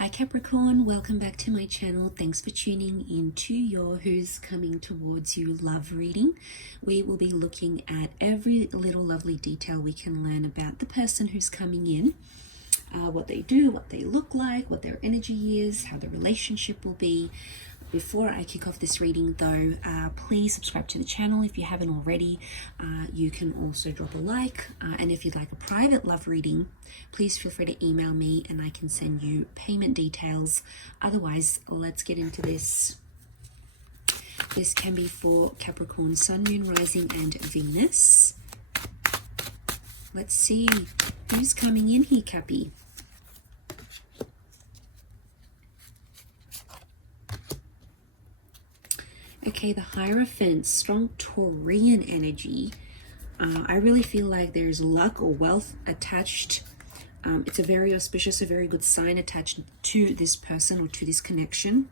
Hi Capricorn, welcome back to my channel. Thanks for tuning into your Who's Coming Towards You love reading. We will be looking at every little lovely detail we can learn about the person who's coming in, what they do, what they look like, what their energy is, how the relationship will be. Before I kick off this reading though, please subscribe to the channel if you haven't already. You can also drop a like, and if you'd like a private love reading, please feel free to email me and I can send you payment details. Otherwise, let's get into this. This can be for Capricorn, Sun, Moon, Rising and Venus. Let's see who's coming in here, Cappy. Okay, the Hierophant, strong Taurian energy. I really feel like there's luck or wealth attached. It's a very auspicious, a very good sign attached to this person or to this connection.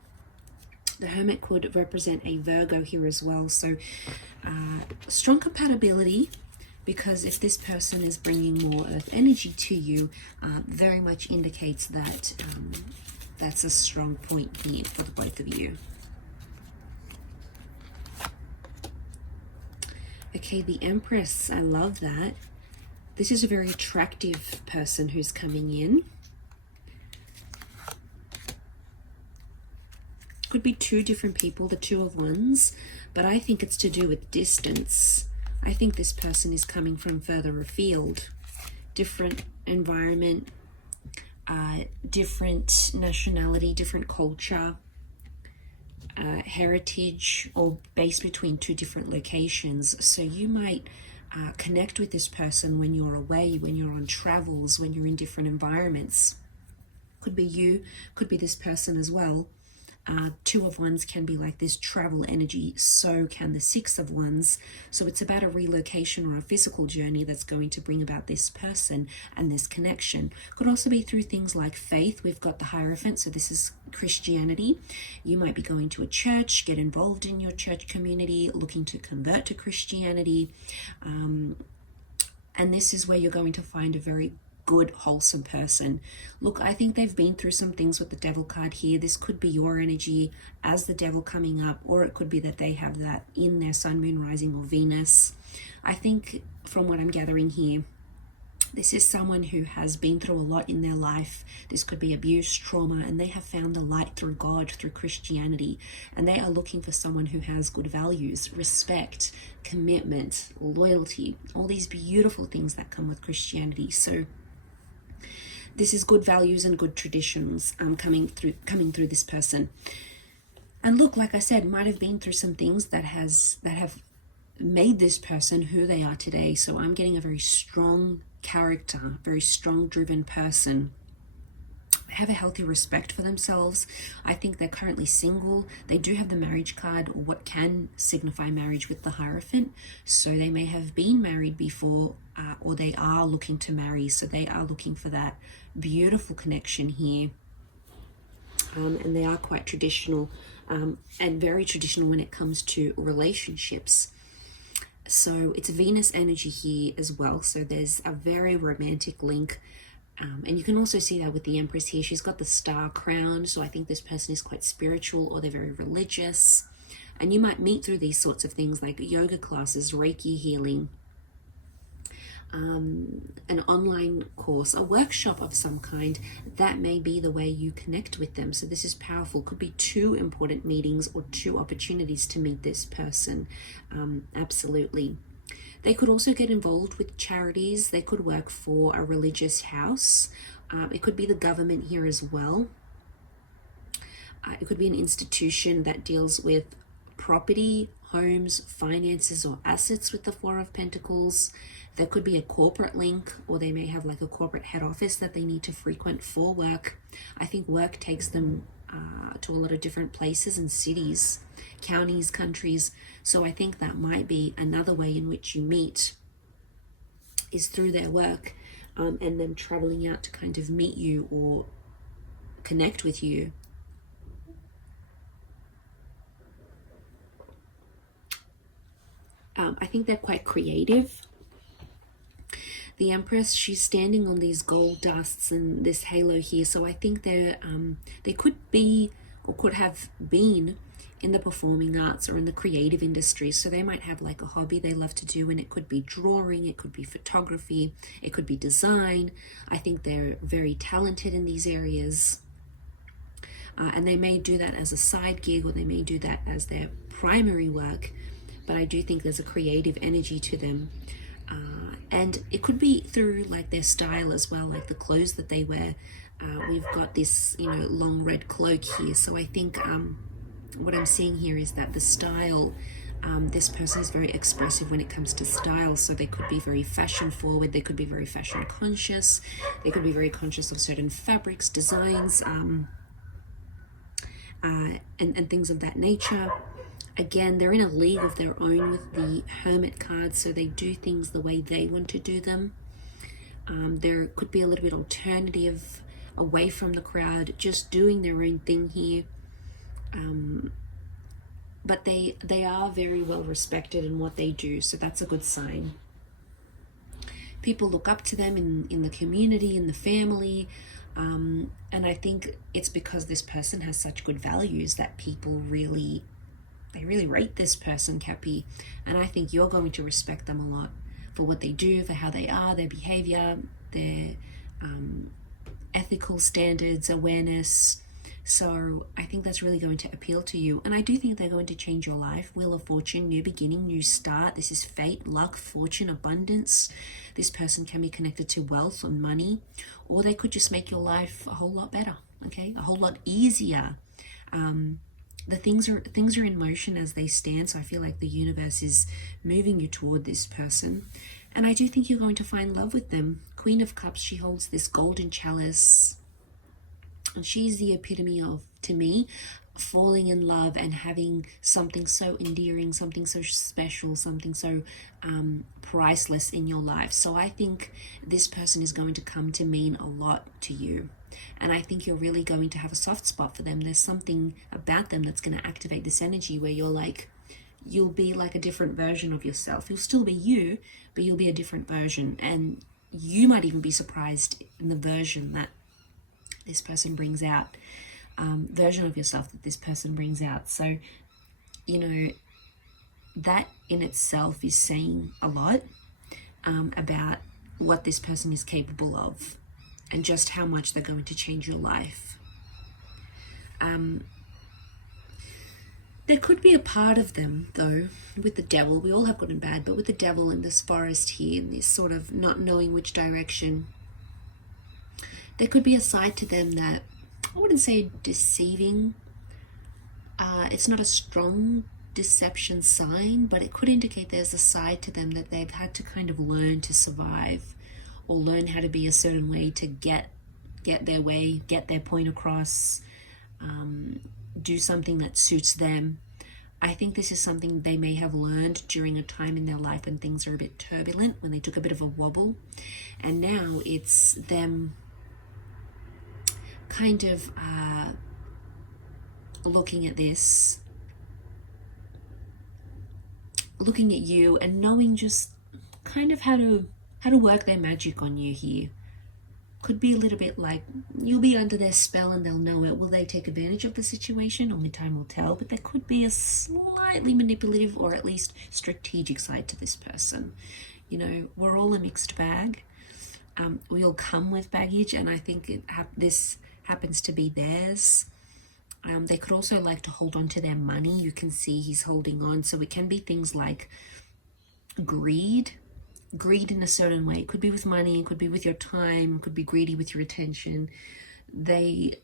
The Hermit could represent a Virgo here as well. So strong compatibility, because if this person is bringing more Earth energy to you, very much indicates that that's a strong point here for the both of you. Okay, the Empress, I love that. This is a very attractive person who's coming in. Could be two different people, the Two of Wands, but I think it's to do with distance. I think this person is coming from further afield, different environment, different nationality, different culture. Heritage, or based between two different locations. So you might connect with this person when you're away, when you're on travels, when you're in different environments. Could be you, could be this person as well. Two of Wands can be like this travel energy, so can the Six of Wands. So it's about a relocation or a physical journey that's going to bring about this person and this connection. Could also be through things like faith. We've got the Hierophant, so this is Christianity. You might be going to a church, get involved in your church community, looking to convert to Christianity. And this is where you're going to find a very good, wholesome person. Look, I think they've been through some things with the Devil card here. This could be your energy as the Devil coming up, or it could be that they have that in their Sun, Moon, Rising or Venus. I think from what I'm gathering here, this is someone who has been through a lot in their life. This could be abuse, trauma, and they have found the light through God, through Christianity. And they are looking for someone who has good values, respect, commitment, loyalty, all these beautiful things that come with Christianity. So this is good values and good traditions coming through this person. And look, like I said, might have been through some things that have made this person who they are today. So I'm getting a very strong character, very strong driven person. They have a healthy respect for themselves. I think they're currently single. They do have the marriage card, or what can signify marriage with the Hierophant. So they may have been married before, or they are looking to marry. So they are looking for that beautiful connection here. And they are quite traditional, and very traditional when it comes to relationships. So it's Venus energy here as well. So there's a very romantic link. And you can also see that with the Empress here. She's got the star crown. So I think this person is quite spiritual, or they're very religious. And you might meet through these sorts of things like yoga classes, Reiki healing, an online course, a workshop of some kind. That may be the way you connect with them. So this is powerful. Could be two important meetings or two opportunities to meet this person. Absolutely. They could also get involved with charities. They could work for a religious house. It could be the government here as well. It could be an institution that deals with property, homes, finances, or assets with the Four of Pentacles. There could be a corporate link, or they may have like a corporate head office that they need to frequent for work. I think work takes them to a lot of different places and cities, counties, countries. So I think that might be another way in which you meet, is through their work, and them traveling out to kind of meet you or connect with you. I think they're quite creative. The Empress, she's standing on these gold dusts and this halo here. So I think they could be or could have been in the performing arts or in the creative industry. So they might have like a hobby they love to do, and it could be drawing, it could be photography, it could be design. I think they're very talented in these areas. And they may do that as a side gig, or they may do that as their primary work. But I do think there's a creative energy to them. And it could be through like their style as well, like the clothes that they wear. We've got this, long red cloak here. So I think what I'm seeing here is that the style, this person is very expressive when it comes to style. So they could be very fashion forward. They could be very fashion conscious. They could be very conscious of certain fabrics, designs, and things of that nature. Again, they're in a league of their own with the Hermit card, so they do things the way they want to do them. There could be a little bit alternative, away from the crowd, just doing their own thing here. But they are very well respected in what they do, so that's a good sign. People look up to them in the community, in the family, and I think it's because this person has such good values that people really rate this person, Cappy. And I think you're going to respect them a lot for what they do, for how they are, their behavior, their ethical standards, awareness. So I think that's really going to appeal to you. And I do think they're going to change your life. Wheel of Fortune, new beginning, new start. This is fate, luck, fortune, abundance. This person can be connected to wealth or money, or they could just make your life a whole lot better, okay? A whole lot easier. The things are in motion as they stand, so I feel like the universe is moving you toward this person. And I do think you're going to find love with them. Queen of Cups, she holds this golden chalice. And she's the epitome of, to me, falling in love and having something so endearing, something so special, something so priceless in your life. So I think this person is going to come to mean a lot to you. And I think you're really going to have a soft spot for them. There's something about them that's going to activate this energy where you'll be like a different version of yourself. You'll still be you, but you'll be a different version. And you might even be surprised in the version that this person brings out, version of yourself that this person brings out. So, that in itself is saying a lot about what this person is capable of and just how much they're going to change your life. There could be a part of them, though, with the devil. We all have good and bad, but with the devil in this forest here, in this sort of not knowing which direction, there could be a side to them that, I wouldn't say deceiving. It's not a strong deception sign, but it could indicate there's a side to them that they've had to kind of learn to survive, or learn how to be a certain way to get their way, get their point across, do something that suits them. I think this is something they may have learned during a time in their life when things are a bit turbulent, when they took a bit of a wobble. And now it's them kind of looking at this, looking at you and knowing just kind of how to work their magic on you here. Could be a little bit like you'll be under their spell and they'll know it. Will they take advantage of the situation? Only time will tell, but there could be a slightly manipulative or at least strategic side to this person. We're all a mixed bag. We all come with baggage, and I think this happens to be theirs. They could also like to hold on to their money. You can see he's holding on. So it can be things like greed in a certain way. It could be with money, it could be with your time, it could be greedy with your attention. They're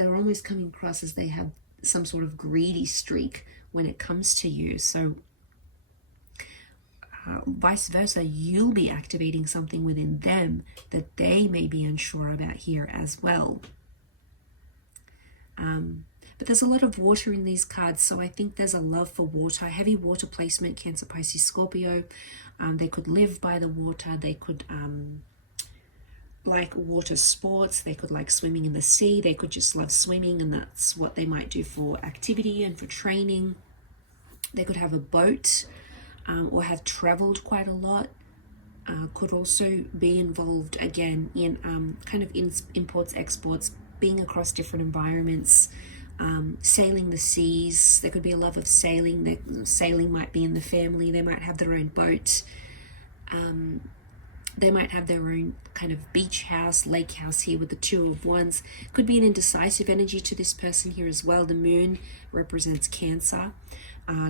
almost coming across as they have some sort of greedy streak when it comes to you. So vice versa, you'll be activating something within them that they may be unsure about here as well. But there's a lot of water in these cards, so I think there's a love for water, heavy water placement, Cancer, Pisces, Scorpio. They could live by the water. They could like water sports. They could like swimming in the sea. They could just love swimming, and that's what they might do for activity and for training. They could have a boat or have traveled quite a lot. could also be involved again in kind of imports, exports, being across different environments, sailing the seas. There could be a love of sailing. Sailing might be in the family. They might have their own boat. They might have their own kind of beach house, lake house here with the Two of Wands. Could be an indecisive energy to this person here as well. The moon represents Cancer.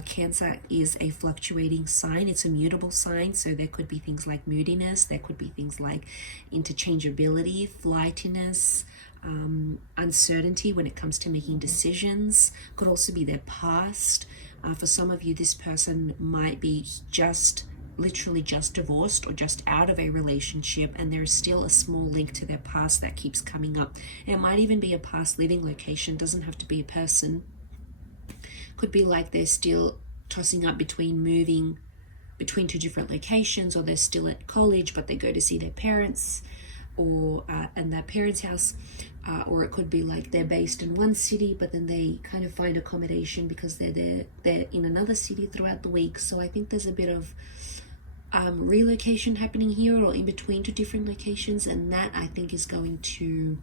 Cancer is a fluctuating sign. It's a mutable sign. So there could be things like moodiness. There could be things like interchangeability, flightiness, uncertainty when it comes to making decisions. Could also be their past. For some of you, this person might be literally just divorced or just out of a relationship, and there's still a small link to their past that keeps coming up. It might even be a past living location. Doesn't have to be a person. Could be like they're still tossing up between moving between two different locations, or they're still at college but they go to see their parents or in their parents' house, or it could be like they're based in one city but then they kind of find accommodation because they're in another city throughout the week. So I think there's a bit of relocation happening here, or in between two different locations, and that I think is going to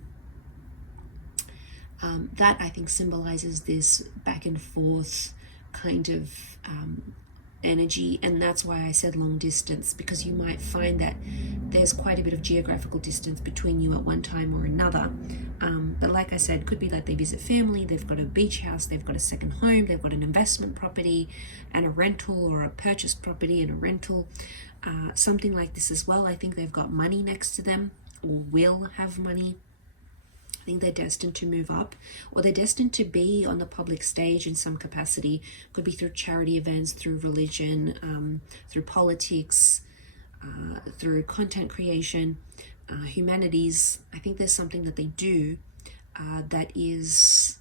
that I think symbolizes this back and forth kind of energy. And that's why I said long distance, because you might find that there's quite a bit of geographical distance between you at one time or another. But like I said, could be that they visit family, they've got a beach house, they've got a second home, they've got an investment property and a rental, or a purchased property and a rental, something like this as well. I think they've got money next to them, or will have money. I think they're destined to move up, or they're destined to be on the public stage in some capacity. Could be through charity events, through religion, through politics, through content creation, humanities. I think there's something that they do that is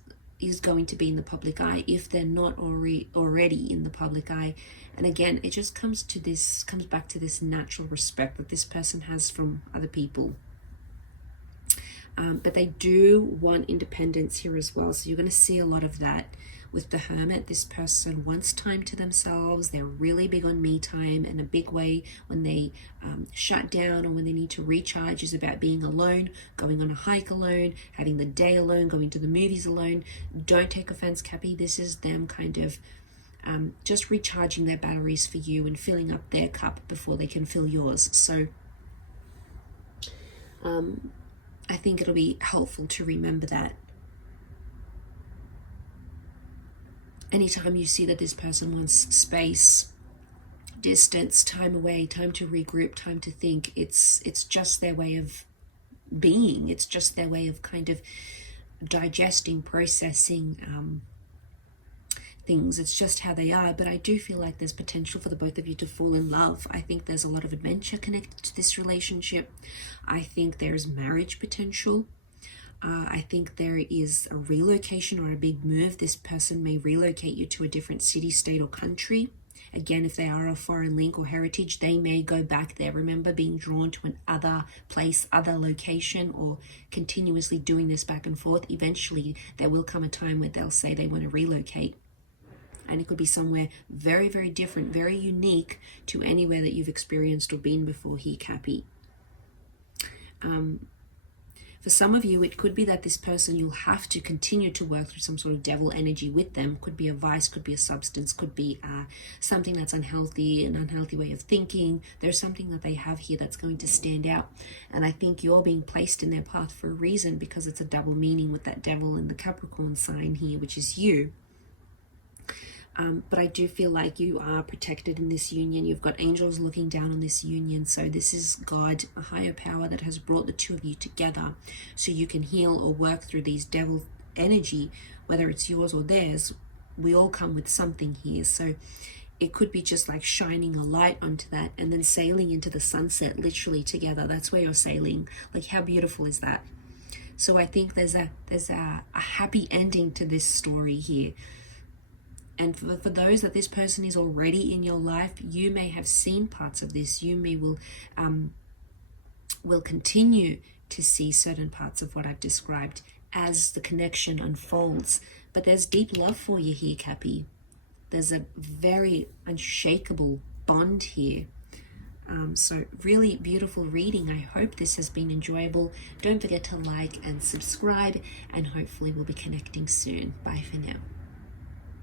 going to be in the public eye if they're not already in the public eye. And again, it just comes back to this natural respect that this person has from other people. But they do want independence here as well. So you're going to see a lot of that with the Hermit. This person wants time to themselves. They're really big on me time, in a big way. When they shut down or when they need to recharge is about being alone, going on a hike alone, having the day alone, going to the movies alone. Don't take offense, Cappy. This is them kind of just recharging their batteries for you and filling up their cup before they can fill yours. So I think it'll be helpful to remember that. Anytime you see that this person wants space, distance, time away, time to regroup, time to think, it's just their way of being. It's just their way of kind of digesting, processing things. It's just how they are. But I do feel like there's potential for the both of you to fall in love. I think there's a lot of adventure connected to this relationship. I think there's marriage potential. I think there is a relocation or a big move. This person may relocate you to a different city, state, or country. Again, if they are a foreign link or heritage, they may go back there. Remember, being drawn to an other place, other location, or continuously doing this back and forth. Eventually, there will come a time where they'll say they want to relocate. And it could be somewhere very, very different, very unique to anywhere that you've experienced or been before here, Cappy. For some of you, it could be that this person, you'll have to continue to work through some sort of devil energy with them. Could be a vice, could be a substance, could be something that's unhealthy, an unhealthy way of thinking. There's something that they have here that's going to stand out. And I think you're being placed in their path for a reason, because it's a double meaning with that devil and the Capricorn sign here, which is you. But I do feel like you are protected in this union. You've got angels looking down on this union. So this is God, a higher power that has brought the two of you together so you can heal or work through these devil energy, whether it's yours or theirs. We all come with something here. So it could be just like shining a light onto that and then sailing into the sunset literally together. That's where you're sailing. Like, how beautiful is that? So I think there's a happy ending to this story here. And for those that this person is already in your life, you may have seen parts of this. You may will continue to see certain parts of what I've described as the connection unfolds. But there's deep love for you here, Cappy. There's a very unshakable bond here. So really beautiful reading. I hope this has been enjoyable. Don't forget to like and subscribe, and hopefully we'll be connecting soon. Bye for now.